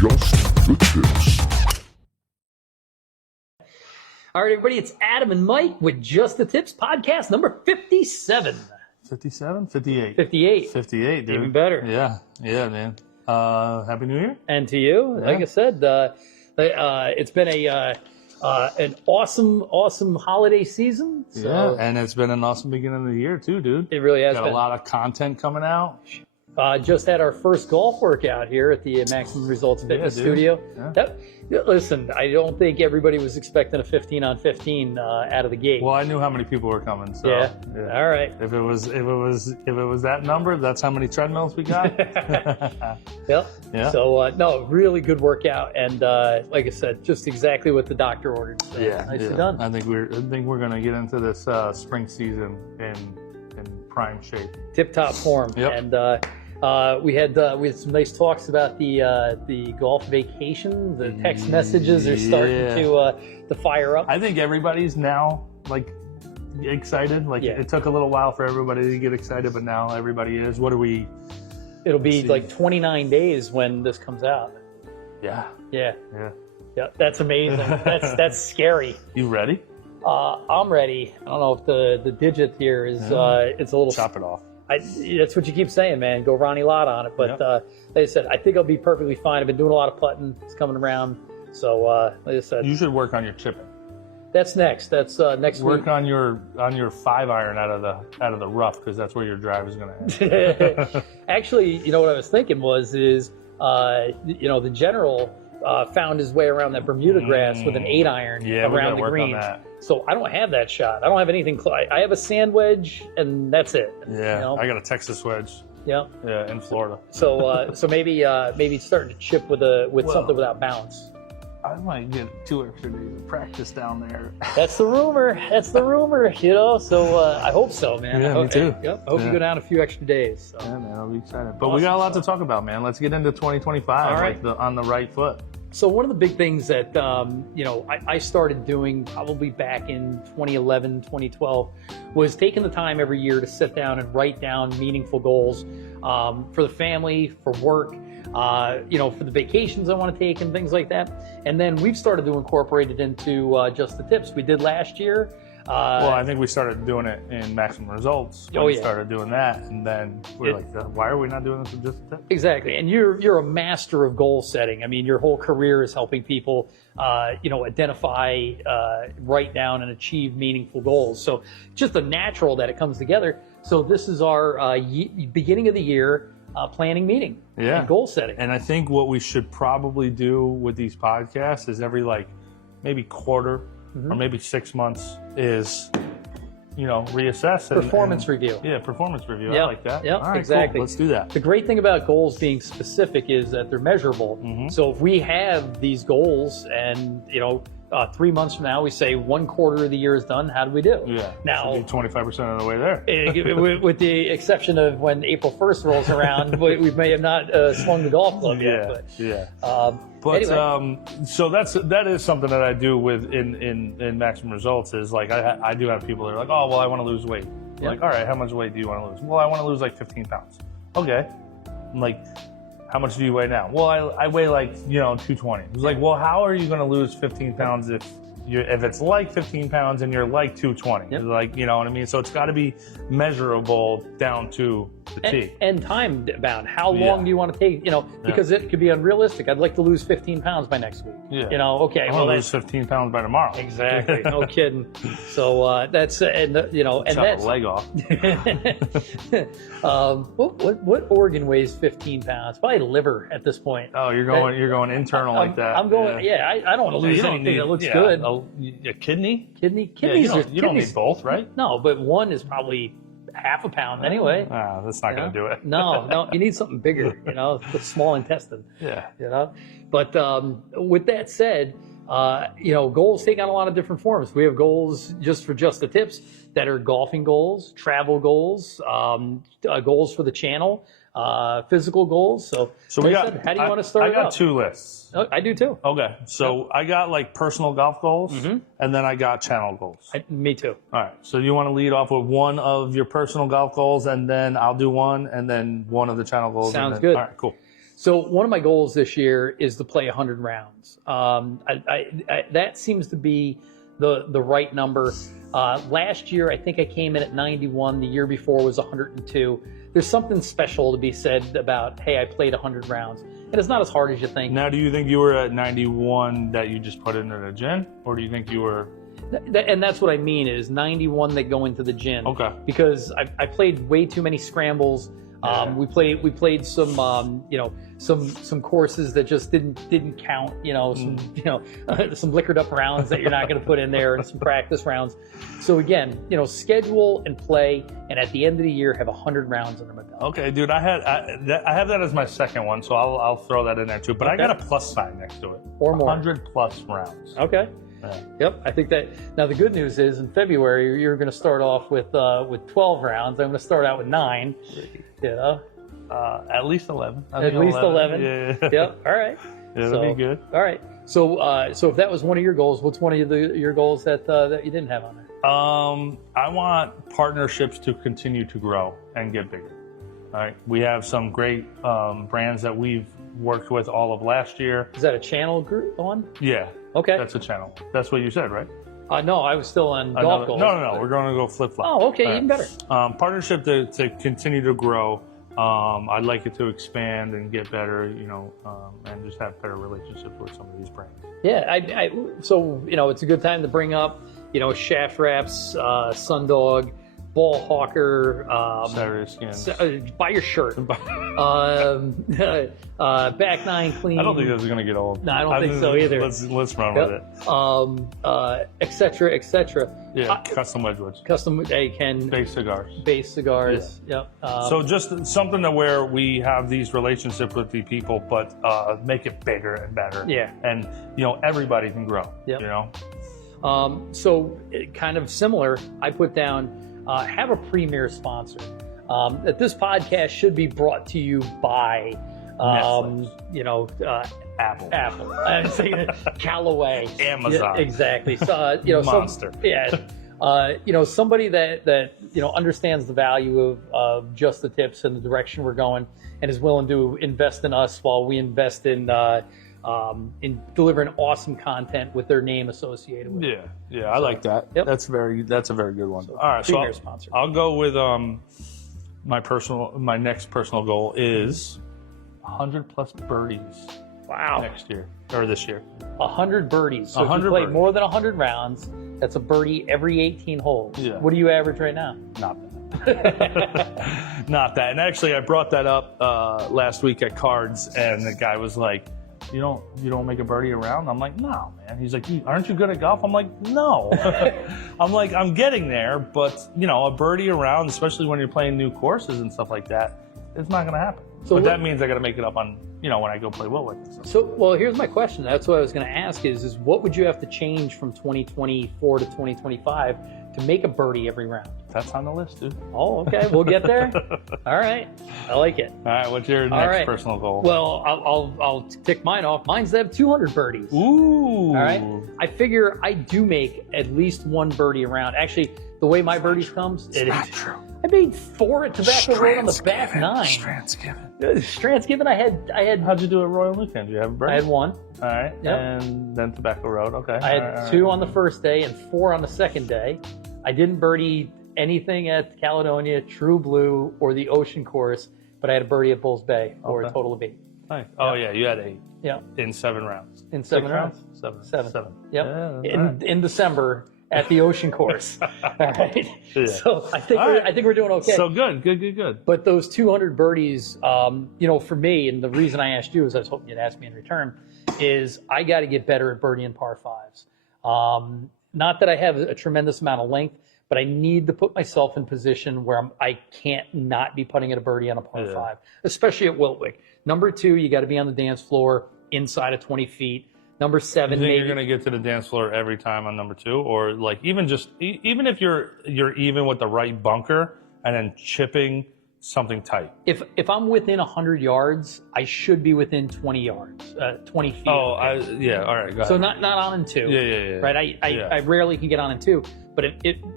Just the tips. All right, everybody, it's Adam and Mike with Just the Tips podcast number 57. 57? 58. 58. 58, dude. Even better. Yeah, man. Happy New Year. And to you, like I said, it's been an awesome holiday season. So Yeah, and it's been an awesome beginning of the year, too, dude. it really has Got been. a lot of content coming out. Just had our first golf workout here at the Maximum Results Fitness dude. Studio. Yeah. Listen, I don't think everybody was expecting a 15 on 15 out of the gate. Well, I knew how many people were coming, so Yeah. All right. If it was that number, that's how many treadmills we got. Yep. Yeah. So no, really good workout, and like I said, just exactly what the doctor ordered. So nicely done. I think we're gonna get into this spring season in prime shape. Tip top form. Yep. And we had some nice talks about the golf vacation. The text messages are starting to fire up. I think everybody's now like excited. Like it took a little while for everybody to get excited, but now everybody is. What are we? It'll be like 29 days when this comes out. Yeah. Yeah. That's amazing. That's scary. You ready? I'm ready. I don't know if the digit here is it's a little chop it off. That's what you keep saying, man. Go Ronnie Lott on it. But like I said, I think I'll be perfectly fine. I've been doing a lot of putting. It's coming around. So like I said, you should work on your chipping. that's next. That's next Work week. on your 5-iron out of the rough, because that's where your drive is going to end. Actually, you know what I was thinking is the general found his way around that Bermuda grass with an 8-iron around the green. So I don't have that shot. I don't have anything. I have a sand wedge, and that's it. Yeah, I got a Texas wedge. Yeah. Yeah, in Florida. So maybe starting to chip with something without balance. I might get 2 extra days of practice down there. That's the rumor. You know. So I hope so, man. Yeah, me too. Yep. I hope you go down a few extra days. So. Yeah, man, I'll be excited. But we got a lot to talk about, man. Let's get into 2025 All right. on the right foot. So one of the big things that, I started doing probably back in 2011, 2012 was taking the time every year to sit down and write down meaningful goals for the family, for work, for the vacations I want to take and things like that. And then we've started to incorporate it into Just the Tips. We did last year. Well, I think we started doing it in Maximum Results. We started doing that, and then we're like, why are we not doing this with Just the Tips? Exactly, and you're a master of goal setting. I mean, your whole career is helping people, identify, write down, and achieve meaningful goals. So just a natural that it comes together. So this is our beginning of the year planning meeting and goal setting. And I think what we should probably do with these podcasts is every maybe quarter. Or maybe 6 months is, reassess. Performance review. Yeah, performance review. Yep. I like that. Yep, All right, exactly. Cool. Let's do that. The great thing about goals being specific is that they're measurable. So if we have these goals and, 3 months from now, we say 1/4 of the year is done, how do we do? Yeah. Now, 25% of the way there. with the exception of when April 1st rolls around, we may have not swung the golf club yet. But anyway. So that is something that I do with in Maximum Results is I do have people that are like, oh, well, I want to lose weight. Like, all right, how much weight do you want to lose? Well, I want to lose 15 pounds. Okay. I'm like, how much do you weigh now? Well, I weigh 220. It's like, well, how are you going to lose 15 pounds if it's 15 pounds and you're 220? Yep. You know what I mean? So it's got to be measurable down to the T. And time bound. How long do you want to take? Because it could be unrealistic. I'd like to lose 15 pounds by next week. Yeah. Okay. I want to lose 15 pounds by tomorrow. Exactly. No kidding. So that's and that's a leg off. What organ weighs 15 pounds? Probably liver at this point. Oh, you're going internal like that. I'm going. Yeah. I don't want to lose anything that looks good. A kidney? Kidneys. You don't need both, right? No, but one is probably half a pound anyway. That's not going to do it. No, you need something bigger, the small intestine. Yeah. But with that said, goals take on a lot of different forms. We have goals just the tips that are golfing goals, travel goals, goals for the channel, physical goals. So we how do you want to start? I got 2 lists. Oh, I do too. Okay, so I got personal golf goals, and then I got channel goals. Me too. All right, so you want to lead off with one of your personal golf goals, and then I'll do one, and then one of the channel goals. Sounds good. All right, cool. So one of my goals this year is to play 100 rounds. That seems to be the right number. Last year, I think I came in at 91. The year before was 102. There's something special to be said about, hey, I played 100 rounds. And it's not as hard as you think. Now, do you think you were at 91 that you just put into the gym? Or do you think you were... And that's what I mean is 91 that go into the gin. Okay. Because I played way too many scrambles. We played some some courses that just didn't count. Some liquored up rounds that you're not going to put in there, and some practice rounds. So again, schedule and play, and at the end of the year have 100 rounds under my belt. Okay, dude. I have that as my second one, so I'll throw that in there too. But okay. I got a plus sign next to it. Or more. 100 plus rounds. Okay. Yeah. Yep, I think that. Now the good news is in February you're going to start off with 12 rounds. I'm going to start out with 9. At least 11. At least 11. Yeah. Yep. All right. Yeah, that'll be good. All right. So if that was one of your goals, what's one of your goals that you didn't have on there? I want partnerships to continue to grow and get bigger. All right. We have some great brands that we've worked with all of last year. Is that a channel group one? Yeah. Okay. That's a channel. That's what you said, right? No, I was still on golf goals. No. We're going to go flip-flop. Oh, okay. Even better. Partnership to continue to grow. I'd like it to expand and get better, and just have better relationships with some of these brands. Yeah. So it's a good time to bring up, Shaft Wraps, Sundog, Ball Hawker, Saturday Skins. Buy your shirt. Back 9 Clean. I don't think this is going to get old. No, I don't think so either. Let's run with it. Et cetera, et cetera. Yeah, custom Wedgwoods. Custom, Ken. Base cigars. Base cigars, yeah. Yep. So just something to where we have these relationships with the people, but make it bigger and better. Yeah. And, everybody can grow, yep. So kind of similar, I put down, have a premier sponsor. That this podcast should be brought to you by, Apple. I'm saying Callaway. Amazon. Yeah, exactly. So, Monster. Somebody that understands the value of just the tips and the direction we're going, and is willing to invest in us while we invest in delivering awesome content with their name associated with it. Yeah, I like that. Yep. That's a very good one. So, all right, so sponsor. I'll go with my next personal goal is 100 plus birdies. Wow. Next year or this year. 100 birdies. So 100 if you play more than 100 rounds, that's a birdie every 18 holes. Yeah. What do you average right now? Not that. Not that. And actually, I brought that up last week at Cards, and the guy was like, "You don't make a birdie around?" I'm like, "No, man." He's like, "Aren't you good at golf?" I'm like, "No." I'm like, "I'm getting there, but a birdie around, especially when you're playing new courses and stuff like that, it's not going to happen." But that means I got to make it up on, when I go play Wilwick and stuff. So, here's my question. That's what I was going to ask is what would you have to change from 2024 to 2025 to make a birdie every round? That's on the list, dude. Oh, okay. We'll get there. All right. I like it. All right. What's your next personal goal? Well, I'll tick mine off. Mine's to have 200 birdies. Ooh. All right. I figure I do make at least one birdie around. Actually, the way my birdies comes, it's not true. I made 4 at Tobacco Road on the back 9. Strandsgiven, I had. How'd you do at Royal Newtown? Did you have a birdie? I had 1. All right. Yep. And then Tobacco Road. Okay. I had 2 on the first day and 4 on the second day. I didn't birdie anything at Caledonia, True Blue, or the Ocean Course, but I had a birdie at Bulls Bay for a total of 8. Nice. Oh yeah, you had 8. Yeah. In 7 rounds. In 7 rounds? 7. Yep. Yeah, in December at the Ocean Course. All right. Yeah. So I think we're doing okay. So good. But those 200 birdies, for me, and the reason I asked you is I was hoping you'd ask me in return, is I got to get better at birdie and par 5s. Not that I have a tremendous amount of length, but I need to put myself in position where I can't not be putting at a birdie on a par 5, especially at Wilwick. Number 2, you got to be on the dance floor inside of 20 feet. Number 7, you think you're going to get to the dance floor every time on number 2, or like even if you're even with the right bunker and then chipping something tight? If I'm within 100 yards, I should be within 20 yards, 20 feet. Oh, all right, go ahead. So not on in 2. Yeah. Right, I rarely can get on in 2, but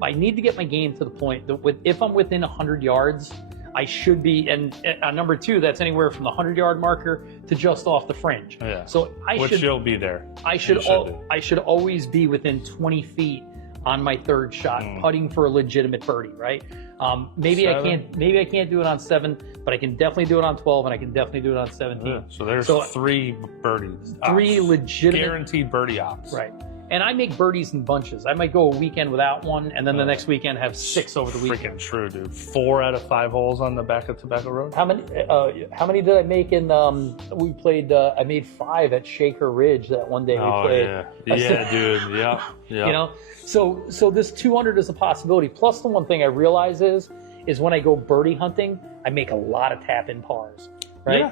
I need to get my game to the point that if I'm within 100 yards, I should be, and on number 2, that's anywhere from the 100-yard marker to just off the fringe. Yeah. So you'll be there. I should always be within 20 feet on my 3rd shot, putting for a legitimate birdie, right? Maybe 7. I can't do it on 7, but I can definitely do it on 12, and I can definitely do it on 17. Yeah. So there's 3 birdies. 3 legitimate guaranteed birdie ops. Right. And I make birdies in bunches. I might go a weekend without one, and then the next weekend have 6 over the weekend. Freaking true, dude. 4 out of 5 holes on the back of Tobacco Road. How many did I make in? We played. I made 5 at Shaker Ridge that one day we played. Yeah, dude. Yeah. You know, so this 200 is a possibility. Plus, the one thing I realize is when I go birdie hunting, I make a lot of tap-in pars. Right. Yeah.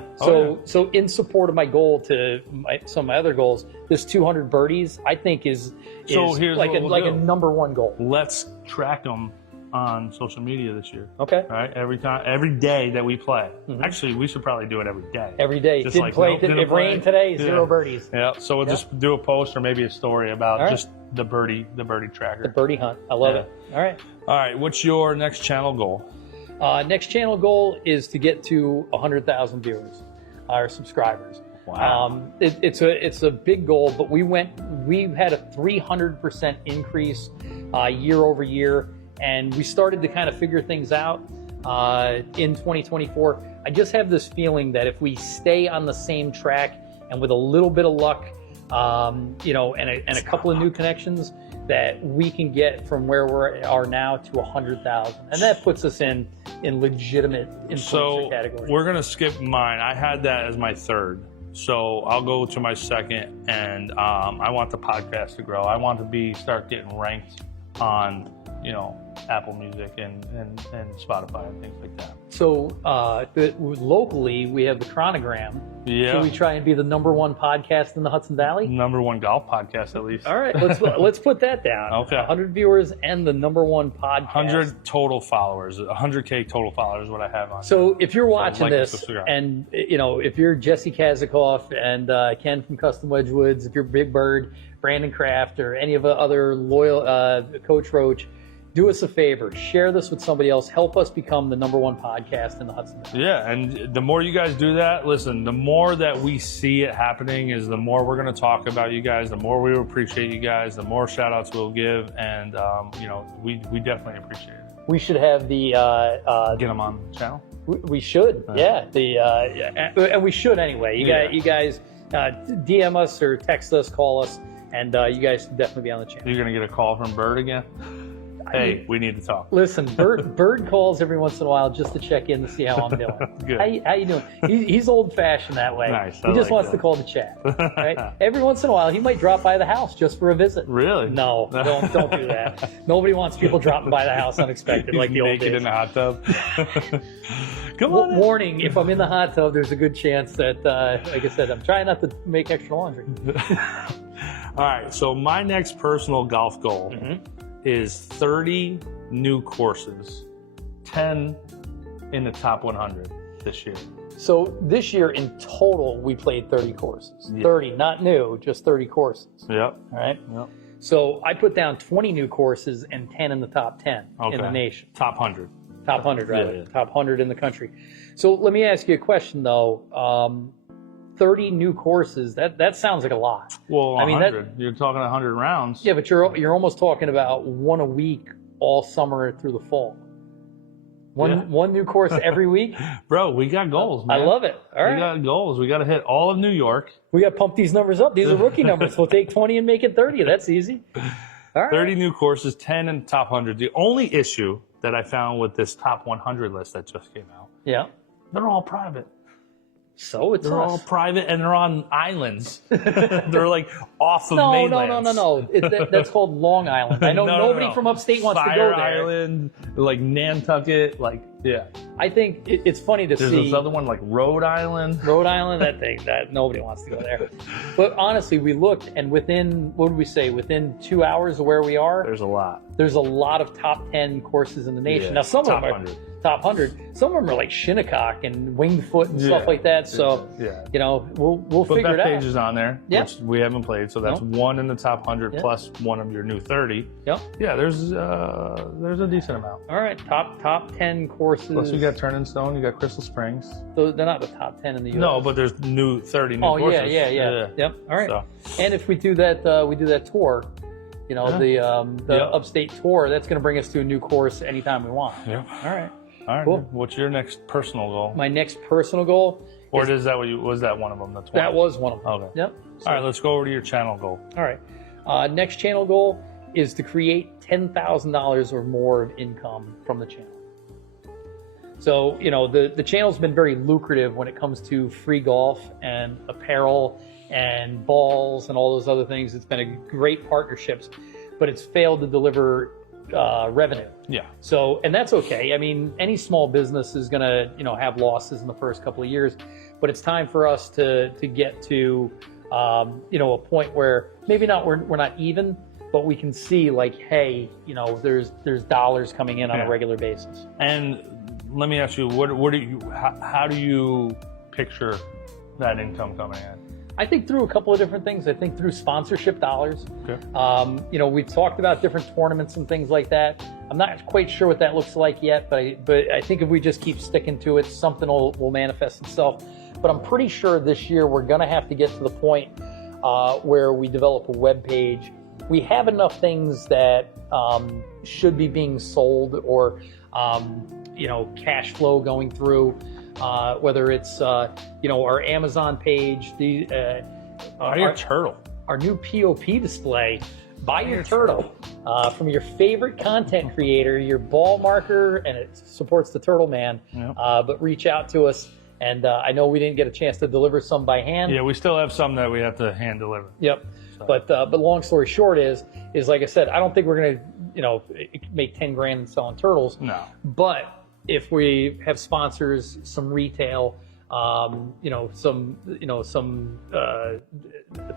So in support of my goal to some of my other goals, this 200 birdies I think is like a number 1 goal. Let's track them on social media this year. Okay. All right. Every day that we play. Actually, we should probably do it every day. Every day. Just Didn't play. It rained today. 0 birdies. Yeah. So we'll just do a post or maybe a story about just the birdie tracker. The birdie hunt. I love it. All right. All right. What's your next channel goal? Next channel goal is to get to 100,000 viewers or subscribers. Wow. It's a big goal, but we've had a 300% increase year over year, and we started to kind of figure things out in 2024. I just have this feeling that if we stay on the same track and with a little bit of luck, and a couple of new connections, that we can get from where we are now to 100,000, and that puts us in legitimate influencer category. We're gonna skip mine. I had that as my 3rd, so I'll go to my 2nd, and I want the podcast to grow. I want to start getting ranked on Apple Music and Spotify and things like that. So locally, we have the Chronogram. Yeah. Should we try and be the number 1 podcast in the Hudson Valley? Number 1 golf podcast, at least. All right, let's put that down. Okay. 100 viewers and the number 1 podcast. 100 total followers. 100K total followers is what I have on. So if you're watching this, and if you're Jesse Kazikoff and Ken from Custom Wedgewoods, if you're Big Bird, Brandon Kraft, or any of the other loyal Coach Roach, do us a favor, share this with somebody else. Help us become the number 1 podcast in the Hudson Valley. Yeah, and the more you guys do that, listen, the more that we see it happening is the more we're going to talk about you guys, the more we appreciate you guys, the more shout outs we'll give, and we definitely appreciate it. We should have the get them on the channel. We should, and we should anyway. You guys DM us or text us, call us, and you guys should definitely be on the channel. You're going to get a call from Bird again? Hey, we need to talk. Listen, Bird calls every once in a while just to check in to see how I'm doing. Good. How you doing? He's old-fashioned that way. Nice. He just wants to call to chat. Right? Every once in a while, he might drop by the house just for a visit. Really? No, don't do that. Nobody wants people dropping by the house unexpected like the old days. Naked in the hot tub. Come on. Warning: if I'm in the hot tub, there's a good chance that, like I said, I'm trying not to make extra laundry. All right. So my next personal golf goal. Is 30 new courses, 10 in the top 100 this year. So this year in total, we played 30 courses. Yeah. 30, not new, just 30 courses. Yep. All right. Yep. So I put down 20 new courses and 10 in the top 10 in the nation. Top 100. Top 100, rather. Yeah. Top 100 in the country. So let me ask you a question, though. 30 new courses, that sounds like a lot. Well, 100. You're talking 100 rounds. Yeah, but you're almost talking about 1 a week all summer through the fall. One new course every week. Bro, we got goals, man. I love it. All right. We got goals. We got to hit all of New York. We got to pump these numbers up. These are rookie numbers. We'll take 20 and make it 30. That's easy. All right. 30 new courses, 10 in the top 100. The only issue that I found with this top 100 list that just came out, they're all private. So they're all private and they're on islands. They're like off of mainland. No. That's called Long Island. I know nobody from upstate wants to go there. Fire Island, like Nantucket, I think it's funny to see. There's this other one like Rhode Island. Rhode Island, that nobody wants to go there. But honestly, we looked, and within 2 hours of where we are, there's a lot. There's a lot of top 10 courses in the nation. Now some of them top 100. Some of them are like Shinnecock and Winged Foot and stuff like that. So, you know, we'll figure it out. Bethpage is on there, which we haven't played. So that's one in the top 100 plus one of your new 30. Yep. Yeah, there's a decent amount. All right, top 10 courses. Plus you got Turning Stone, you got Crystal Springs. They're not the top 10 in the US. No, but there's 30 new courses. Yeah. Yep. All right. So. And if we do that tour, you know, the upstate tour, that's going to bring us to a new course anytime we want. Yeah. All right. All right. Cool. What's your next personal goal? My next personal goal. Or was that one of them? The 20? That was one of them. Okay. Yep. So, all right. Let's go over to your channel goal. All right. Next channel goal is to create $10,000 or more of income from the channel. So, you know, the channel's been very lucrative when it comes to free golf and apparel and balls and all those other things. It's been a great partnerships, but it's failed to deliver revenue. Yeah. So, and that's okay. I mean, any small business is going to, you know, have losses in the first couple of years, but it's time for us to get to, you know, a point where maybe we're not even, but we can see like, hey, you know, there's dollars coming in on a regular basis. And let me ask you, how do you picture that income coming in? I think through a couple of different things. I think through sponsorship dollars. Okay. You know, we've talked about different tournaments and things like that. I'm not quite sure what that looks like yet, but I think if we just keep sticking to it, something will manifest itself. But I'm pretty sure this year we're going to have to get to the point where we develop a web page. We have enough things that should be being sold or, you know, cash flow going through. Whether it's you know, our Amazon page, Your turtle, our new POP display. Buy your turtle from your favorite content creator, your ball marker, and it supports the Turtle Man. Yep. But reach out to us, and I know we didn't get a chance to deliver some by hand. Yeah, we still have some that we have to hand deliver. Yep. So. But long story short is like I said, I don't think we're gonna, you know, make 10 grand selling turtles. No. But if we have sponsors, some retail, you know, some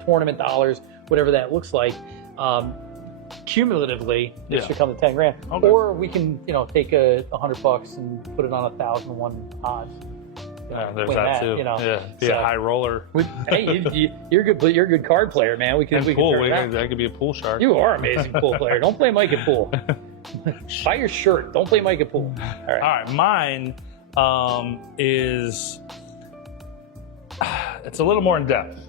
tournament dollars, whatever that looks like, cumulatively, it should come to 10 grand. Okay. Or we can, you know, take $100 and put it on 1,001 odds. There's that too. You know, be a high roller. Hey, you're good. You're a good card player, man. We can pool. turn it out. That could be a pool shark. You are an amazing pool player. Don't play Mike at pool. Buy your shirt. Don't play Mike at pool. All right. Mine is it's a little more in depth.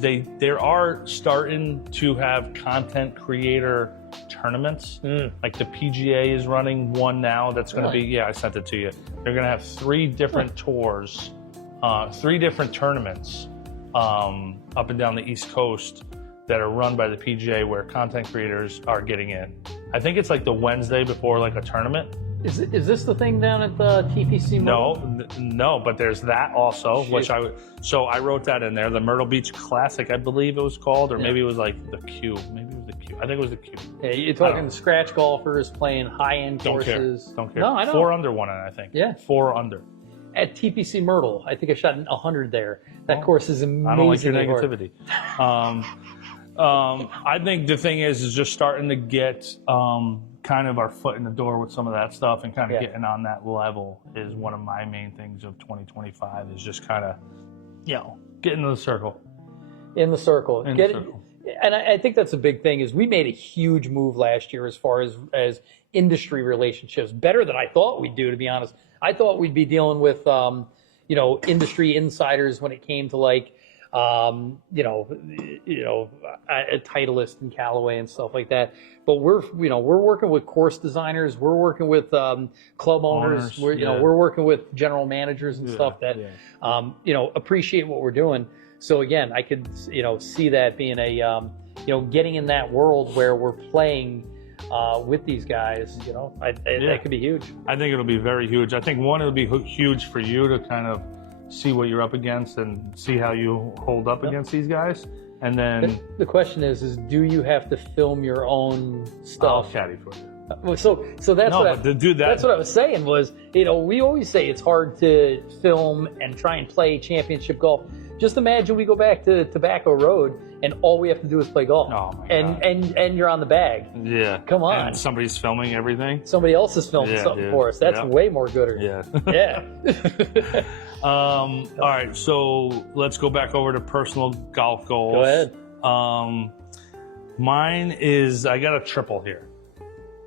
They are starting to have content creator tournaments. Like the PGA is running one now. That's going to be I sent it to you. They're going to have 3 different tours, 3 different tournaments up and down the East Coast that are run by the PGA where content creators are getting in. I think it's like the Wednesday before like a tournament. Is this the thing down at the TPC? No, but there's that also, which I wrote that in there. The Myrtle Beach Classic, I believe it was called, or maybe it was like the Q. Maybe it was the Q. I think it was the Q. Yeah, you're talking scratch golfers playing high-end courses. Don't care. No, I know. 4 under one, I think. Yeah. 4 under. At TPC Myrtle, I think I shot 100 there. That course is amazing. I don't like your negativity. I think the thing is just starting to get kind of our foot in the door with some of that stuff and kind of getting on that level is one of my main things of 2025 is just kind of, you know, get into the circle. In the circle. And I think that's a big thing is we made a huge move last year as far as industry relationships, better than I thought we'd do, to be honest. I thought we'd be dealing with, you know, industry insiders when it came to like, you know, a Titleist and Callaway and stuff like that. But we're working with course designers. We're working with club owners. We're working with general managers and stuff that, you know, appreciate what we're doing. So again, I could, you know, see that being a, you know, getting in that world where we're playing with these guys. You know, that could be huge. I think it'll be very huge. I think it'll be huge for you to kind of see what you're up against and see how you hold up against these guys. And then the question is do you have to film your own stuff? I'll caddy for you. So that's that's what I was saying was, you know, we always say it's hard to film and try and play championship golf. Just imagine we go back to Tobacco Road and all we have to do is play golf. Oh my God. God. And you're on the bag. Yeah. Come on. And somebody's filming everything. Somebody else is filming something for us. That's way more gooder. Yeah. Yeah. All right, so let's go back over to personal golf goals. Go ahead. Mine is, I got a triple here.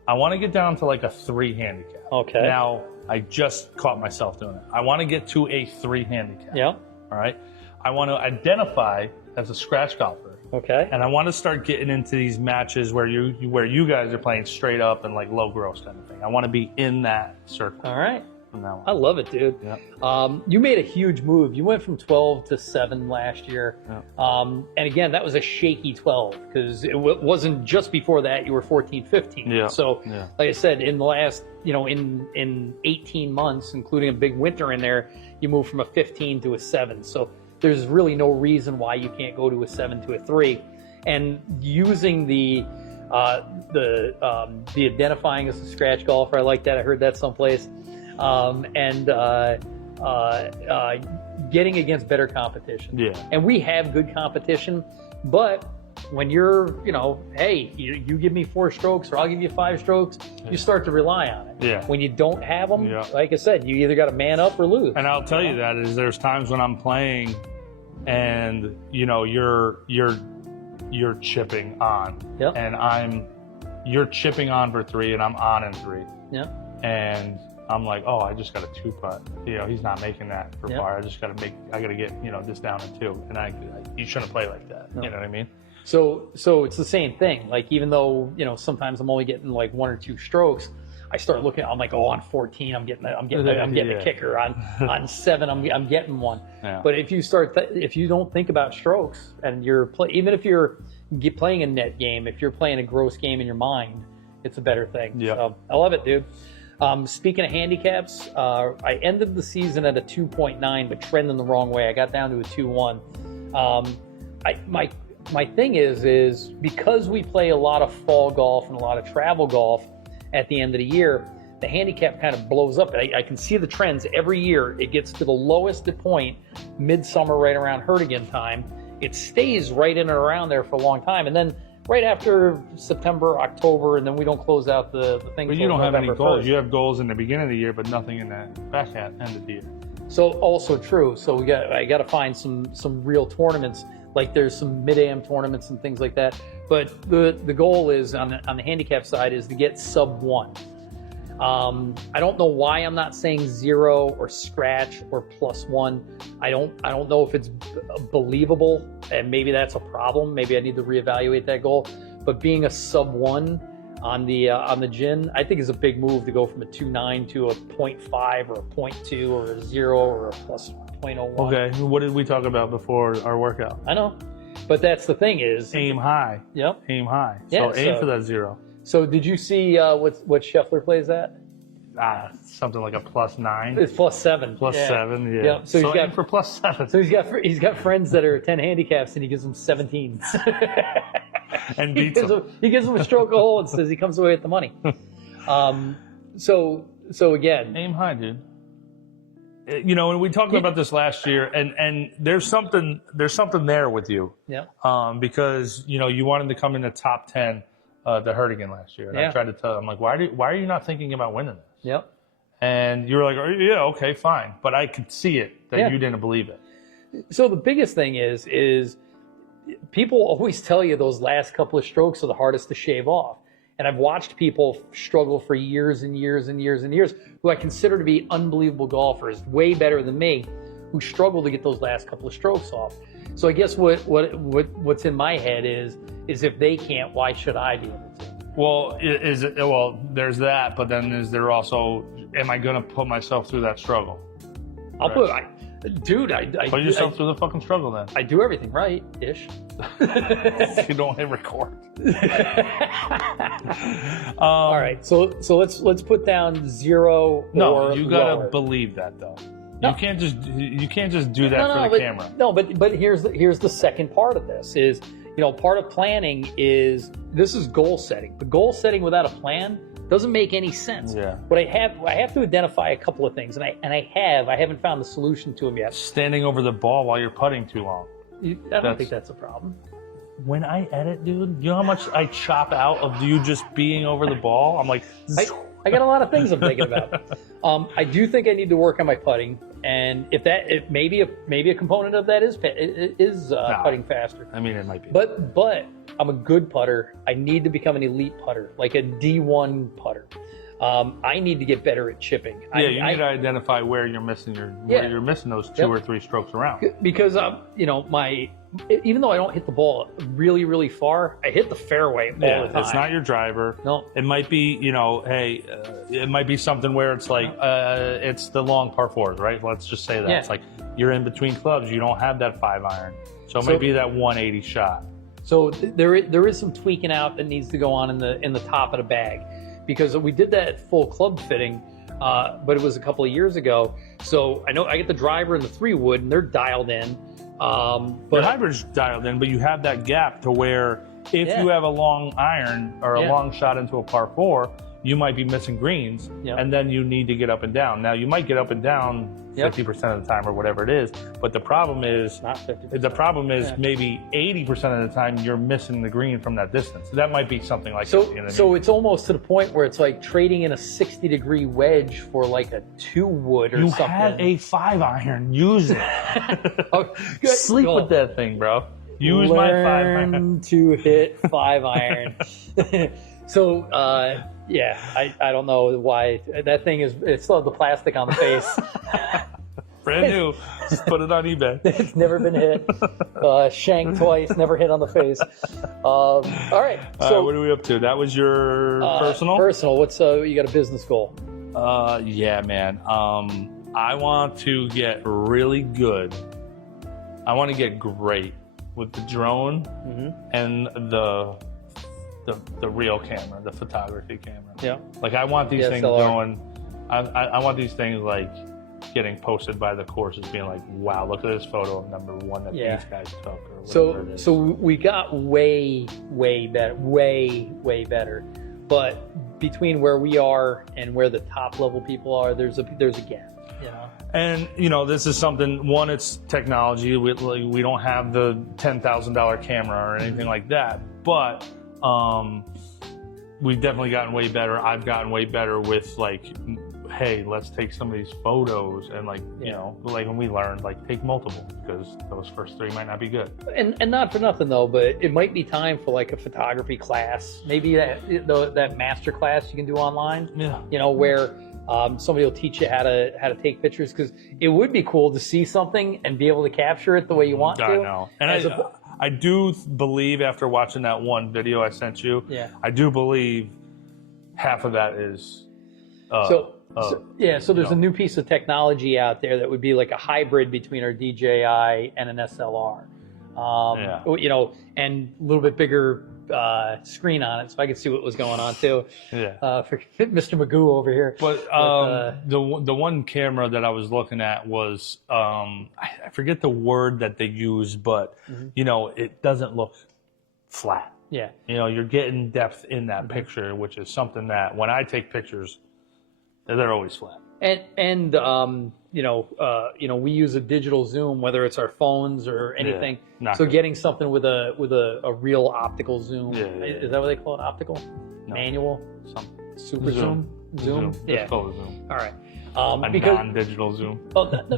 I want to get down to like a 3 handicap. Okay. Now, I just caught myself doing it. I want to get to a 3 handicap. Yeah. All right. I want to identify as a scratch golfer. Okay. And I want to start getting into these matches where you guys are playing straight up and like low gross kind of thing. I want to be in that circle. All right. From now on. I love it, dude. Yeah. You made a huge move. You went from 12 to 7 last year. Yeah. And again, that was a shaky 12 because it wasn't just before that you were 14, 15. Yeah. So, Yeah. like I said, in the last, in 18 months, including a big winter in there, you moved from a 15 to a 7. So there's really no reason why you can't go to a 7 to a 3. And using the identifying as a scratch golfer, I like that. I heard that someplace. Getting against better competition. Yeah. And we have good competition, but when you're, hey, you give me 4 strokes or I'll give you 5 strokes, you start to rely on it. Yeah. When you don't have them, like I said, you either got to man up or lose. And I'll tell you that is there's times when I'm playing and you're chipping on. Yep. And you're chipping on for 3 and I'm on in 3. Yeah. And I'm like, oh, I just got a 2-putt. He's not making that for par. I got to get, this down in 2. And you shouldn't play like that. No. You know what I mean? So it's the same thing. Like, even though, sometimes I'm only getting like 1 or 2 strokes, I start looking, I'm like, oh, on 14, I'm getting a kicker. On 7, I'm getting one. Yeah. But if you don't think about strokes and even if you're playing a net game, if you're playing a gross game in your mind, it's a better thing. Yeah. So I love it, dude. Speaking of handicaps, I ended the season at a 2.9, but trending the wrong way. I got down to a 2.1. My thing is because we play a lot of fall golf and a lot of travel golf at the end of the year, the handicap kind of blows up. I can see the trends every year. It gets to the lowest point midsummer, right around Hertigan time. It stays right in and around there for a long time, and then right after September, October, and then we don't close out the thing. But you don't have any November goals. 1st. You have goals in the beginning of the year, but nothing in the back end of the year. So also true. So I got to find some real tournaments. Like there's some mid-am tournaments and things like that. But the goal is on the handicap side is to get sub 1. I don't know why I'm not saying 0 or scratch or +1. I don't know if it's believable, and maybe that's a problem. Maybe I need to reevaluate that goal. But being a sub 1 on the gin, I think is a big move to go from a 2.9 to a 0.5 or a 0.2 or a 0 or a +0.01. Okay, what did we talk about before our workout? I know, but that's the thing is Aim high. Yep. Aim high. Yeah, So aim for that 0. So did you see what Scheffler plays at? Something like a +9. It's +7. +7, yeah. Yep. So he's aim got for +7. So he's got friends that are 10 handicaps, and he gives them 17s. And beats them. He gives them a stroke a hole and says he comes away with the money. So again, aim high, dude. And we talked about this last year, and there's something there with you. Yeah. Because you wanted to come in the top 10 the Hertigan last year, and I tried to tell him, like, why are you not thinking about winning this? Yep. And you were like, oh, yeah, okay, fine, but I could see it that you didn't believe it. So the biggest thing is people always tell you those last couple of strokes are the hardest to shave off. And I've watched people struggle for years and years and years and years who I consider to be unbelievable golfers, way better than me, who struggle to get those last couple of strokes off. So I guess what's in my head is if they can't, why should I be able to? Well, there's that, but then is there also, am I going to put myself through that struggle? I put yourself through the fucking struggle then. I do everything right, ish. You don't hit record. All right, so let's put down 0 no, or you gotta lower. Believe that though. No. You can't just do that for the camera. No, but here's the second part of this is, part of planning is, this is goal setting. But goal setting without a plan Doesn't make any sense. Yeah. But I have to identify a couple of things, and I haven't found the solution to them yet. Standing over the ball while you're putting too long. I don't think that's a problem. When I edit, dude, you know how much I chop out of you just being over the ball? I'm like, I got a lot of things I'm thinking about. I do think I need to work on my putting, and if maybe a component of that is putting faster. I mean, it might be. But I'm a good putter. I need to become an elite putter, like a D1 putter. I need to get better at chipping. Yeah, you need to identify where you're missing you're missing those 2 or 3 strokes around. Because even though I don't hit the ball really, really far, I hit the fairway all the time. It's not your driver. No. It might be, it might be something where it's like, it's the long par 4s, right? Let's just say that. Yeah. It's like you're in between clubs. You don't have that 5-iron. So it might be that 180 shot. So there is some tweaking out that needs to go on in the top of the bag. Because we did that full club fitting, but it was a couple of years ago. So I know I get the driver and the 3-wood, and they're dialed in. But the hybrid's dialed in, but you have that gap to where if you have a long iron or a long shot into a par 4, you might be missing greens, and then you need to get up and down. Now you might get up and down 50% of the time or whatever it is, but the problem is not 50%. The problem is maybe 80% of the time you're missing the green from that distance. That might be something like so. that, you know what I So mean? it's almost to the point where it's like trading in a 60-degree wedge for like a 2-wood or something. You had a 5-iron. Use it. Sleep with that thing, bro. Use my 5-iron. Learn to hit 5-iron. So, I don't know why that thing it still has the plastic on the face. Brand new. Just put it on eBay. It's never been hit. Shanked twice, never hit on the face. All right. So, what are we up to? That was your personal? Personal. What's you got a business goal? Yeah, man. I want to get really good. I want to get great with the drone and the real camera, the photography camera. Yeah. Like I want these things going. I want these things like getting posted by the courses, being like, wow, look at this photo of number 1 that these guys took. Or whatever it is. So we got way better. But between where we are and where the top level people are, there's a gap. And this is something. One, it's technology. We don't have the $10,000 camera or anything like that, but we've definitely gotten way better. I've gotten way better with like, hey, let's take some of these photos and like when we learned, like take multiple, because those first 3 might not be good. And not for nothing though, but it might be time for like a photography class, maybe that master class you can do online. Where somebody will teach you how to take pictures, because it would be cool to see something and be able to capture it the way you want to. I know. And I do believe, after watching that one video I sent you, I do believe half of that is so there's a new piece of technology out there that would be like a hybrid between our DJI and an SLR. And a little bit bigger screen on it, so I could see what was going on too. For Mr. Magoo over here. But the one camera that I was looking at was I forget the word that they use, but it doesn't look flat. You're getting depth in that picture, which is something that when I take pictures, they're always flat. And we use a digital zoom, whether it's our phones or anything. So getting something with a real optical zoom. Is that what they call it? Optical? No. Manual? Super zoom? Zoom? Yeah. Call it zoom. All right. Because non-digital zoom.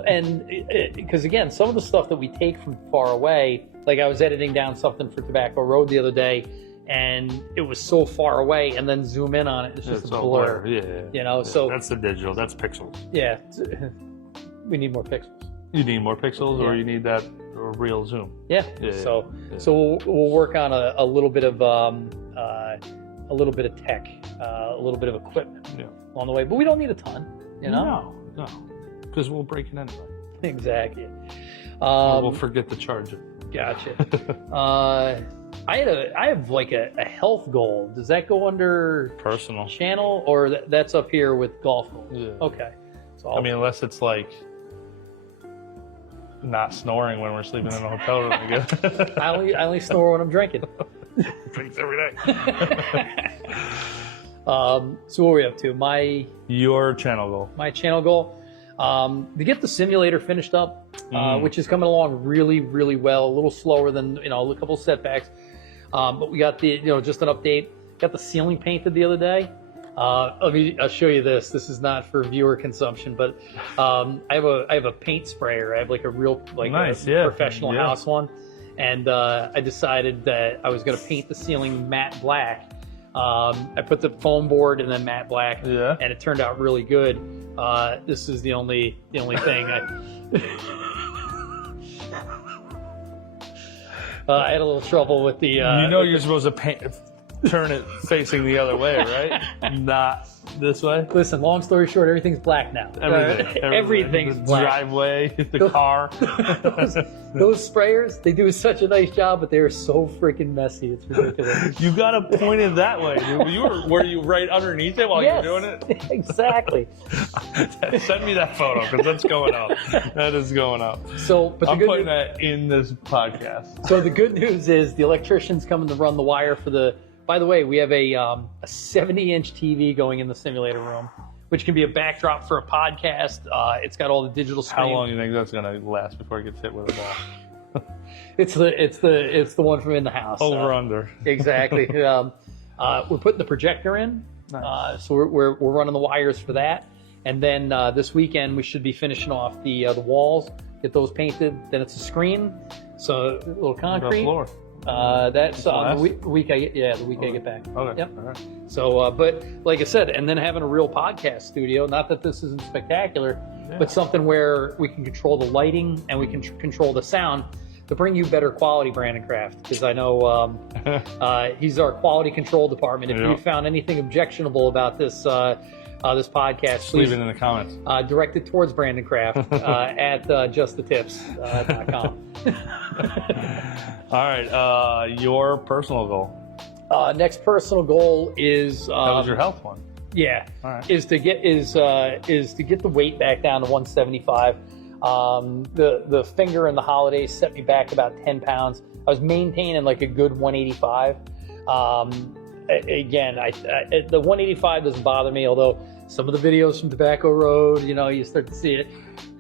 And because again, some of the stuff that we take from far away, like I was editing down something for Tobacco Road the other day, and it was so far away, and then zoom in on it, it's just a blur. So that's the digital. That's pixels. Yeah, we need more pixels. You need more pixels, or you need that real zoom. So we'll work on a little bit of tech, a little bit of equipment along the way, but we don't need a ton. No, because we'll break it anyway. Exactly. We'll forget to charge it. Gotcha. I have like a health goal. Does that go under personal channel, or that's up here with golf goals? Yeah. Okay. So unless it's like not snoring when we're sleeping in a hotel room, I guess. I only snore when I'm drinking. Drinks every day. So what are we up to? Your channel goal. My channel goal, to get the simulator finished up, which is coming along really, really well. A little slower than a couple setbacks, but we got the just an update. Got the ceiling painted the other day. I'll show you this. This is not for viewer consumption, but I have a paint sprayer. I have like a real nice, professional house one, and I decided that I was going to paint the ceiling matte black. I put the foam board and then matte black, and it turned out really good. This is the only thing I had a little trouble with the. You're supposed to turn it facing the other way, right? Not this way. Listen, long story short, everything's black now. Everything's the black. Driveway, the car. those sprayers, they do such a nice job, but they are so freaking messy. It's ridiculous. You got to point it that way. Were you right underneath it while you were doing it? Exactly. Send me that photo because that's going up. That is going up. So, but I'm putting that in this podcast. So the good news is the electrician's coming to run the wire for the. By the way, we have a 70-inch TV going in the simulator room, which can be a backdrop for a podcast. It's got all the digital screen. How long do you think that's going to last before it gets hit with a ball? It's the one from in the house. Over under. Exactly. We're putting the projector in, nice. So we're running the wires for that, and then this weekend we should be finishing off the walls, get those painted. Then it's a screen, so a little concrete. The floor. That's the week I get back. Okay. Yep. All right. So, but like I said, and then having a real podcast studio. Not that this isn't spectacular, but something where we can control the lighting and we can control the sound to bring you better quality, Brandon Kraft. Because I know he's our quality control department. If you found anything objectionable about this this podcast, please leave it in the comments. Direct it towards Brandon Kraft at justthetip's.com. All right, your personal goal. Next personal goal is that was your health one. Yeah, all right. is to get the weight back down to 175. The finger in the holidays set me back about 10 pounds. I was maintaining like a good 185. Again, the 185 doesn't bother me, although some of the videos from Tobacco Road, you start to see it.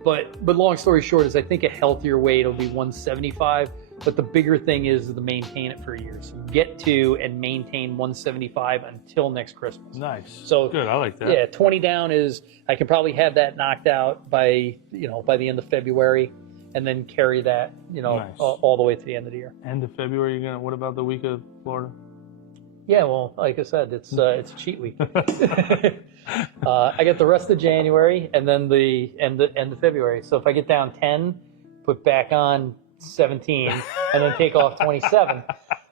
But long story short is I think a healthier weight will be 175. But the bigger thing is to maintain it for a year. So get to and maintain 175 until next Christmas. Nice. So good. I like that. Yeah, 20 down is I can probably have that knocked out by the end of February, and then carry that nice. all the way to the end of the year. End of February. What about the week of Florida? Yeah, well, like I said, it's a cheat week. I get the rest of January and then the end of February. So if I get down 10, put back on 17, and then take off 27,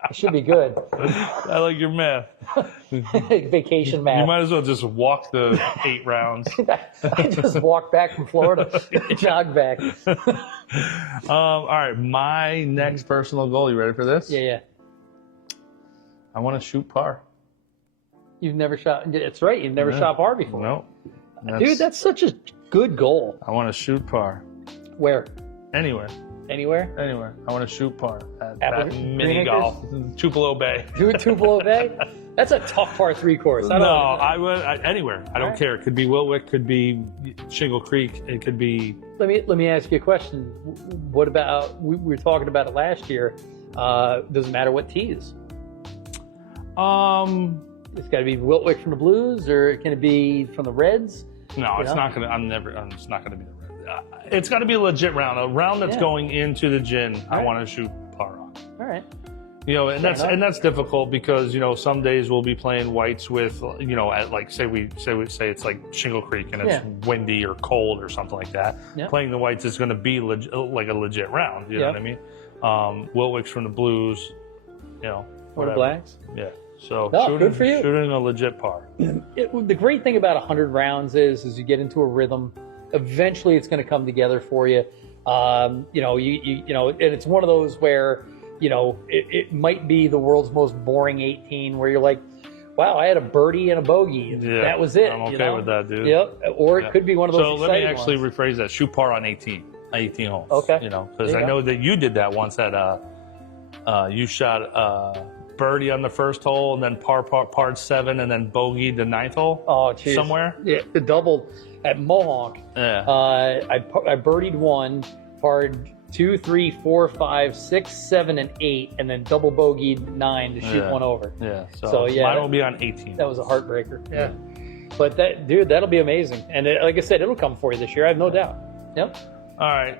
it should be good. I like your math. Vacation math. You might as well just walk the 8 rounds. I just walked back from Florida, jogged back. All right, my next personal goal. You ready for this? Yeah. I want to shoot par. You've never shot. It's right. You've never shot par before. No. Dude, that's such a good goal. I want to shoot par. Where? Anywhere. Anywhere? I want to shoot par Apple at mini golf, Tupelo Bay. Tupelo Bay? That's a tough par 3 course. I would anywhere. I don't care. It could be Wilwick, could be Shingle Creek. It could be. Let me ask you a question. What about? We were talking about it last year. Doesn't matter what tees. It's got to be Wilwick from the Blues, or can it be from the Reds? No, it's not gonna. It's not gonna be the Reds. It's got to be a legit round, a round that's going into the gin. All I want to shoot par on. All right. And that's difficult because some days we'll be playing whites with at like say it's like Shingle Creek and it's windy or cold or something like that. Yeah. Playing the whites is going to be like a legit round. You know what I mean? Wilwick's from the Blues. Or the Blacks. Yeah. So good for you. Shooting a legit par. The great thing about 100 rounds is you get into a rhythm. Eventually, it's going to come together for you. And it's one of those where it might be the world's most boring 18, where you're like, wow, I had a birdie and a bogey. Yeah, that was it. I'm okay with that, dude. Yep. Or it could be one of those. So let me actually ones. rephrase that. Shoot par on 18 holes. Okay. Because I know that you did that once at you shot birdie on the first hole, and then par 7, and then bogeyed the 9th hole. Oh, geez. Somewhere. Yeah, it doubled at Mohawk. Yeah. I birdied 1, parred 2, 3, 4, 5, 6, 7, and 8, and then double bogeyed 9 to shoot 1 over. Yeah. So yeah, mine will be on 18. That was a heartbreaker. Yeah. But dude, that'll be amazing. And like I said, it'll come for you this year. I have no doubt. Yep. All right.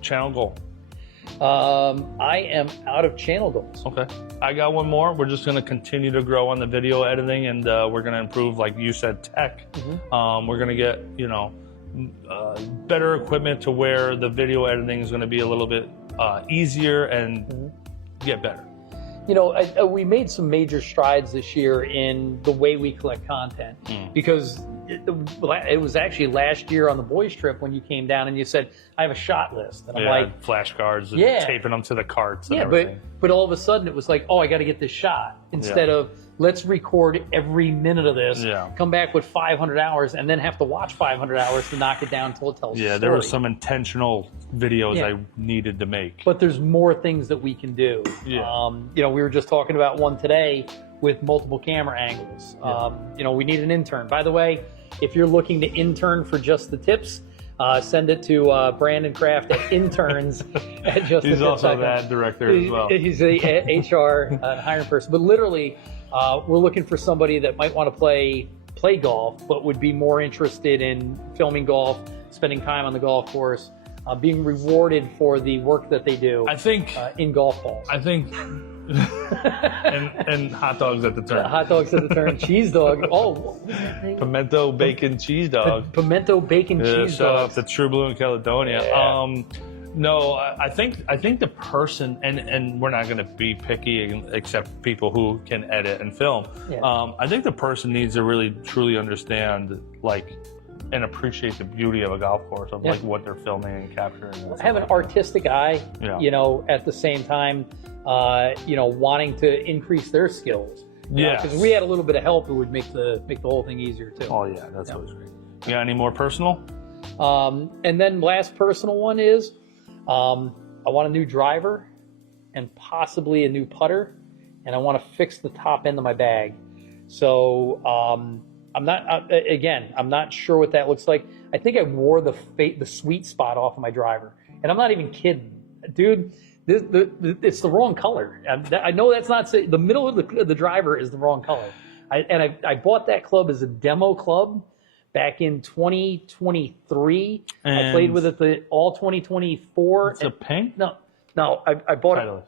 Channel goal. I am out of channel goals. Okay. I got one more. We're just going to continue to grow on the video editing, and we're going to improve, like you said, tech. Mm-hmm. We're going to get, better equipment to where the video editing is going to be a little bit easier and get better. We made some major strides this year in the way we collect content because it was actually last year on the boys trip when you came down and you said, I have a shot list. And I'm like, flashcards and taping them to the carts. And but all of a sudden it was like, oh, I got to get this shot instead of let's record every minute of this, come back with 500 hours and then have to watch 500 hours to knock it down until it tells the story. There were some intentional videos I needed to make. But there's more things that we can do. We were just talking about one today with multiple camera angles. We need an intern. By the way, if you're looking to intern for Just the Tips, send it to Brandon Kraft at interns at Just He's the Tips. also the ad director as well. He's a HR hiring person. But literally, we're looking for somebody that might want to play golf, but would be more interested in filming golf, spending time on the golf course, being rewarded for the work that they do. I think in golf balls. I think. and hot dogs at the turn. Hot dogs at the turn. Cheese dog. Oh, what was that name? Pimento bacon cheese dog. Pimento bacon cheese shout dog. out to True Blue in Caledonia. Yeah. No, I think the person, and we're not going to be picky except people who can edit and film. I think the person needs to really truly understand and appreciate the beauty of a golf course of what they're filming and capturing. And have an artistic eye, at the same time, wanting to increase their skills. Because we had a little bit of help, it would make the whole thing easier too. Oh yeah, that's always great. You got any more personal? And then last personal one is, I want a new driver and possibly a new putter, and I want to fix the top end of my bag. So I'm not sure what that looks like. I think I wore the sweet spot off of my driver, and I'm not even kidding, dude. It's the wrong color. I know that's not the middle of the driver is the wrong color. I bought that club as a demo club back in 2023. And I played with it all 2024. It's a pink? No. I bought it.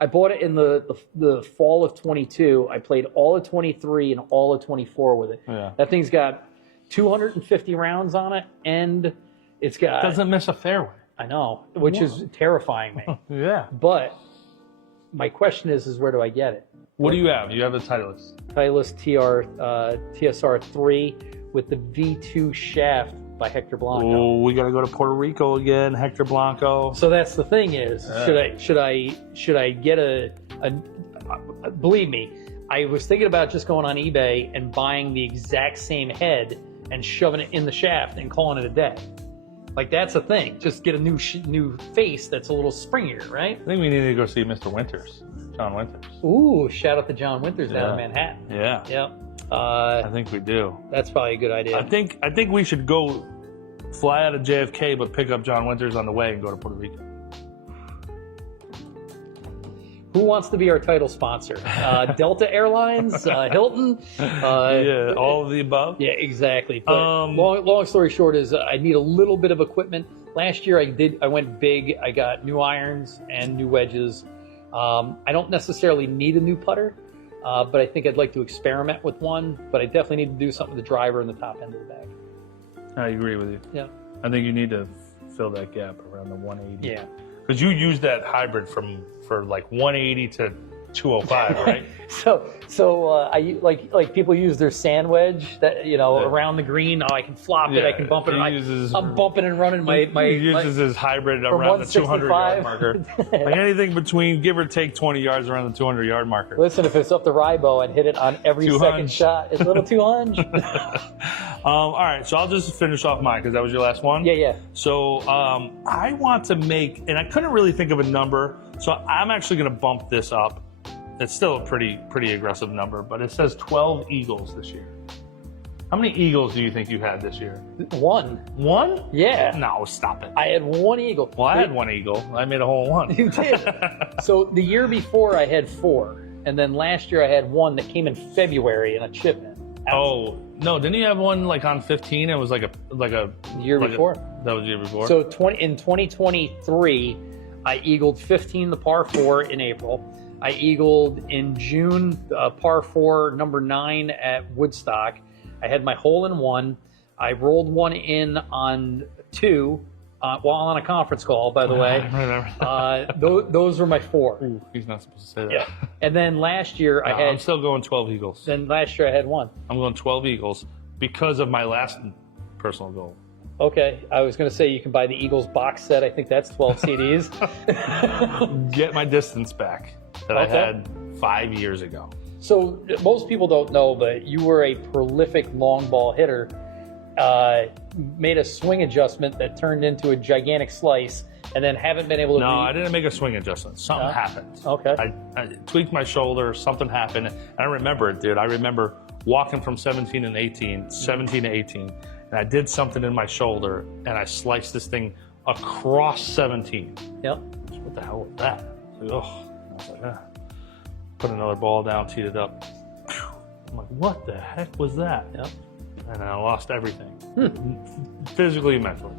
I bought it in the fall of 22. I played all of 23 and all of 24 with it. Yeah. That thing's got 250 rounds on it, and it's got... Doesn't miss a fairway. I know, which is terrifying me. Yeah. But my question is where do I get it? What do you have? You have a Titleist. Titleist TSR 3 with the V2 shaft by Hector Blanco. Oh, we got to go to Puerto Rico again, Hector Blanco. So that's the thing is, should I get a believe me, I was thinking about just going on eBay and buying the exact same head and shoving it in the shaft and calling it a day. Like, that's the thing. Just get a new face that's a little springier, right? I think we need to go see Mr. Winters, John Winters. Ooh, shout out to John Winters down in Manhattan. Yeah. Yeah. I think we do. That's probably a good idea. I think we should go fly out of JFK, but pick up John Winters on the way and go to Puerto Rico. Who wants to be our title sponsor? Delta Airlines, Hilton? All of the above. Yeah, exactly. But long story short is I need a little bit of equipment. Last year I went big. I got new irons and new wedges. I don't necessarily need a new putter, but I think I'd like to experiment with one. But I definitely need to do something with the driver and the top end of the bag. I agree with you. Yeah. I think you need to fill that gap around the 180. Yeah. Because you use that hybrid for like 180 to 205, right? I like people use their sand wedge that around the green. Oh, I can flop it. I can bump it. I'm bumping and running he uses his hybrid around the 200-yard marker. Like anything between give or take 20 yards around the 200-yard marker. Listen, if it's up the Rybo and hit it on every second shot, it's a little 200. All right, so I'll just finish off mine because that was your last one. Yeah. So I want to make, and I couldn't really think of a number, so I'm actually going to bump this up. It's still a pretty aggressive number, but it says 12 eagles this year. How many eagles do you think you had this year? One. One? Yeah. No, stop it. I had one eagle. Well, I had one eagle. I made a hole in one. You did. So the year before I had 4, and then last year I had one that came in February in a chip in. Oh no! Didn't you have one like on 15? It was like a year before. That was the year before. So in 2023, I eagled 15 the par 4 in April. I eagled in June par 4 number 9 at Woodstock. I had my hole in 1. I rolled one in on 2 while on a conference call, by the way. Those were my 4. Ooh, he's not supposed to say that. Yeah. And then last year I'm still going 12 eagles. Then last year I had 1. I'm going 12 eagles because of my last personal goal. Okay, I was going to say you can buy the Eagles box set. I think that's 12 CDs. Get my distance back that I had 5 years ago. So most people don't know, but you were a prolific long ball hitter. Made a swing adjustment that turned into a gigantic slice, and then haven't been able to. No, I didn't make a swing adjustment. Something happened. Okay. I tweaked my shoulder. Something happened, and I remember it, dude. I remember walking from 17 to 18, and I did something in my shoulder, and I sliced this thing across 17. Yep. What the hell was that? I was like, Put another ball down, teed it up. I'm like, what the heck was that? Yep. And I lost everything. Physically and mentally.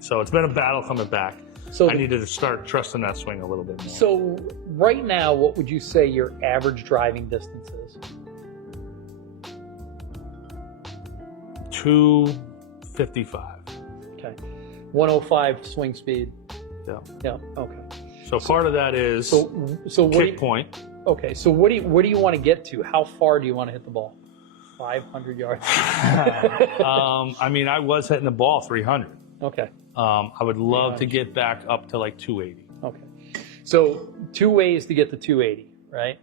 So it's been a battle coming back. So I needed to start trusting that swing a little bit more. So right now, what would you say your average driving distance is? 255. Okay. 105 swing speed. Yeah. Yeah. Okay. So part of that is so kick point. Okay. So what do you want to get to? How far do you want to hit the ball? 500 yards. I mean, I was hitting the ball 300. Okay. I would love to get back up to like 280. Okay. So 2 ways to get to 280, right?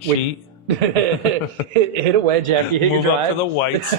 Cheat. Hit a wedge after you hit your drive. Move up to the whites.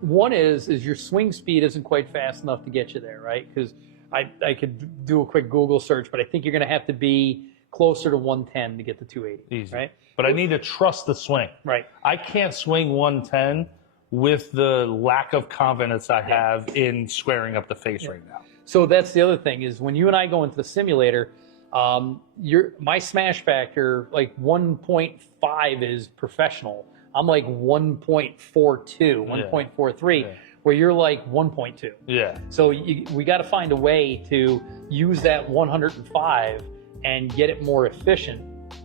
One is your swing speed isn't quite fast enough to get you there, right? Because I could do a quick Google search, but I think you're going to have to be closer to 110 to get to 280. Easy. Right? But I need to trust the swing. Right. I can't swing 110 with the lack of confidence I have in squaring up the face right now. So that's the other thing is when you and I go into the simulator, my smash factor, like 1.5 is professional. I'm like 1.42, 1.43, where you're like 1.2. Yeah. So we got to find a way to use that 105 and get it more efficient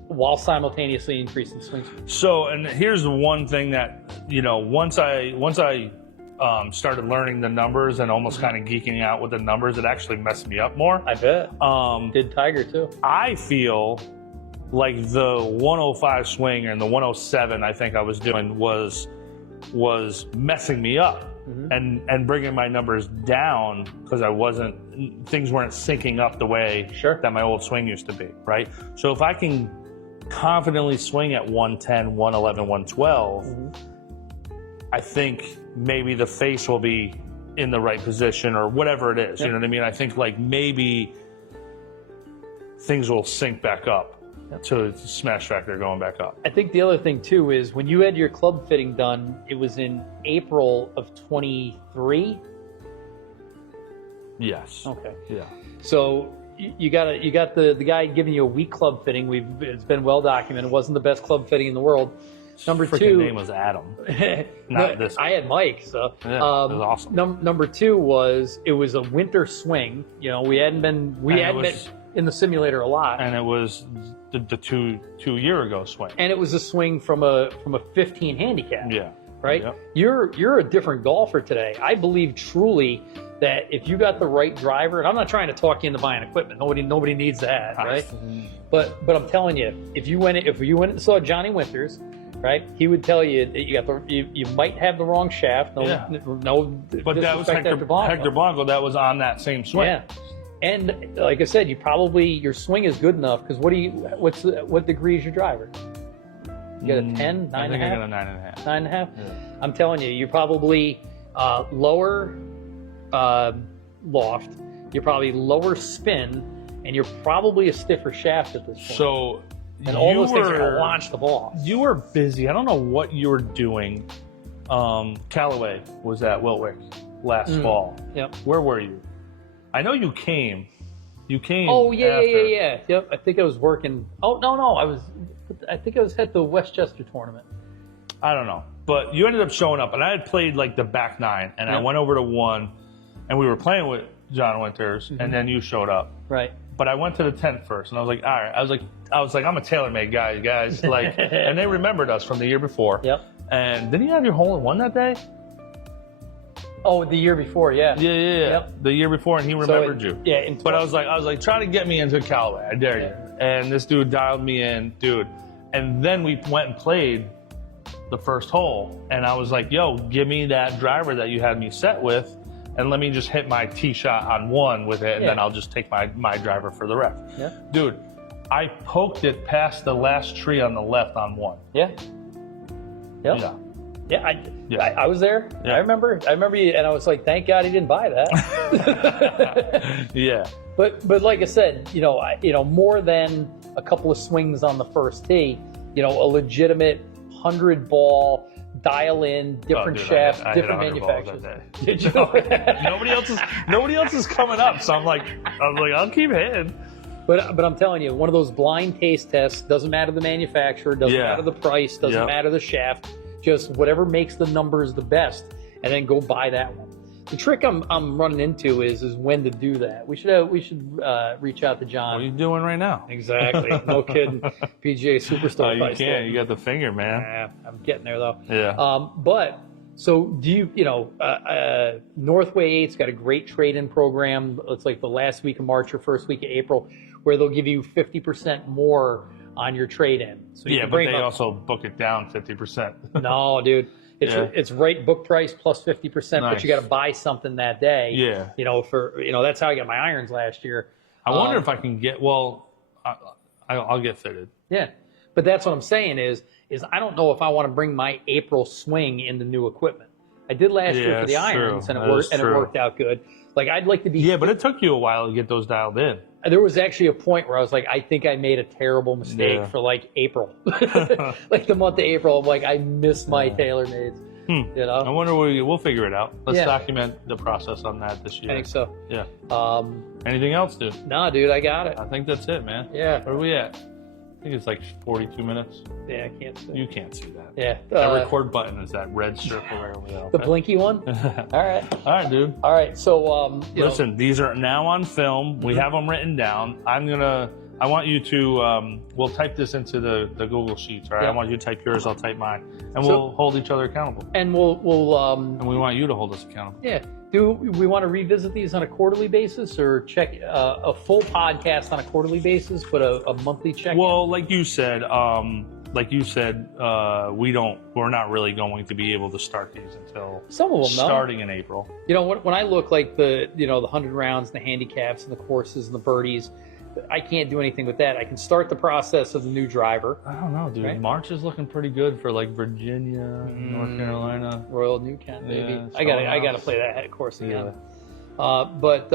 while simultaneously increasing swing speed. So, and here's the one thing that, once I started learning the numbers and almost kind of geeking out with the numbers, it actually messed me up more. I bet. Did Tiger too. I feel like the 105 swing and the 107 I think I was doing was messing me up and bringing my numbers down because things weren't syncing up the way that my old swing used to be, right? So if I can confidently swing at 110, 111, 112, I think maybe the face will be in the right position or whatever it is. You know what I mean? I think like maybe things will sync back up to smash factor going back up. I think the other thing too is when you had your club fitting done, it was in April of 23. Yes. Okay. Yeah. So you got the guy giving you a weak club fitting. It's been well documented. It wasn't the best club fitting in the world. Number Freaking two, name was Adam. Not this. I had Mike. So yeah, it was awesome. Number two was it was a winter swing. We hadn't been in the simulator a lot, and it was the two year ago swing, and it was a swing from a 15 handicap. Yeah. right? Yep. You're a different golfer today. I believe truly that if you got the right driver, and I'm not trying to talk you into buying equipment. Nobody needs that, right? But I'm telling you, if you went and saw Johnny Winters, right, he would tell you that you might have the wrong shaft. But that was Hector Blanco. That was on that same swing. Yeah. And like I said, your swing is good enough because what degree is your driver? You got a 10, 9.5? I think I got a 9.5. 9.5? Yeah. I'm telling you, you're probably lower loft, you're probably lower spin, and you're probably a stiffer shaft at this point. So, and all those things are going to launch the ball. You were busy. I don't know what you were doing. Callaway was at Wiltwick last fall. Yep. Where were you? I know you came. You came. Oh yeah, after. yeah. Yep. I think I was working. Oh no. I think I was at the Westchester tournament. I don't know, but you ended up showing up, and I had played like the back nine, and I went over to one, and we were playing with John Winters, and then you showed up. Right. But I went to the tent first, and I was like, all right. I was like, I'm a TaylorMade guy, you guys. Like, and they remembered us from the year before. Yep. And didn't you have your hole in one that day? Oh, the year before, yeah. Yeah. Yep. The year before, and he remembered you. Yeah. But I was like, try to get me into Callaway. I dare you. And this dude dialed me in, dude. And then we went and played the first hole, and I was like, yo, give me that driver that you had me set with, and let me just hit my tee shot on one with it, and then I'll just take my driver for the rest. Yeah. Dude, I poked it past the last tree on the left on one. Yeah. Yep. Yeah. I was there. Yeah. I remember you, and I was like, thank God he didn't buy that. Yeah. But like I said, more than a couple of swings on the first tee, a legitimate 100 ball, dial in, different shaft, different manufacturers. Did you? nobody else is coming up, so I'm like, I'll keep hitting. But I'm telling you, one of those blind taste tests, doesn't matter the manufacturer, doesn't matter the price, doesn't matter the shaft, just whatever makes the numbers the best, and then go buy that one. The trick I'm running into is when to do that. We should reach out to John. What are you doing right now? Exactly. No kidding. PGA Superstar. You can't. You got the finger, man. I'm getting there though. Yeah. But so do you? Northway 8's got a great trade-in program. It's like the last week of March or first week of April, where they'll give you 50% more on your trade-in. So but they also book it down 50%. No, dude. It's right book price plus 50%, Nice. but you got to buy something that day. Yeah. That's how I got my irons last year. I wonder if I can get. Well, I'll get fitted. Yeah, but that's what I'm saying is I don't know if I want to bring my April swing into new equipment. I did last year for the irons, and it worked out good. Like I'd like to be. Yeah, but it took you a while to get those dialed in. There was actually a point where I was like, I think I made a terrible mistake for like April, like the month of April. I'm like, I missed my TaylorMades. I wonder we'll figure it out. Let's document the process on that this year. I think so. Yeah. Anything else, dude? Nah, dude, I got it. I think that's it, man. Yeah. Where are we at? I think it's like 42 minutes. Yeah, I can't see. You can't see that. Yeah. That record button is that red circle right over there. The blinky one? All right. All right, dude. All right. So, listen, these are now on film. We have them written down. I want you to, we'll type this into the Google Sheets, all right? I want you to type yours, I'll type mine. And we'll hold each other accountable. And and we want you to hold us accountable. Yeah. Do we want to revisit these on a quarterly basis, or check a full podcast on a quarterly basis, but a monthly check? Well, like you said, we're not really going to be able to start these until some of them starting in April. When I look like the 100 rounds, the handicaps, and the courses, and the birdies, I can't do anything with that. I can start the process of the new driver. I don't know, dude. Right? March is looking pretty good for like Virginia, North Carolina, Royal Newcastle, maybe. Yeah, I gotta play that course again. But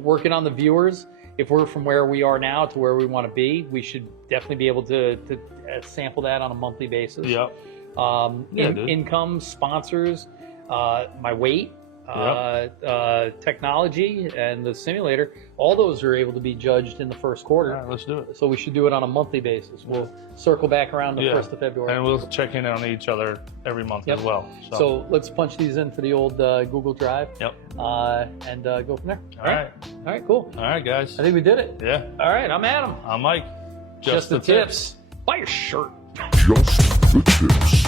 working on the viewers. If we're from where we are now to where we want to be, we should definitely be able to sample that on a monthly basis. Yep. Income, sponsors, my weight. Technology and the simulator, all those are able to be judged in the first quarter. All right, let's do it. So we should do it on a monthly basis. We'll circle back around the 1st of February. And we'll check in on each other every month as well. So let's punch these in for the old Google Drive. Yep. And go from there. All right. All right, cool. All right, guys. I think we did it. Yeah. All right, I'm Adam. I'm Mike. Just the tips. Buy your shirt. Just the tips.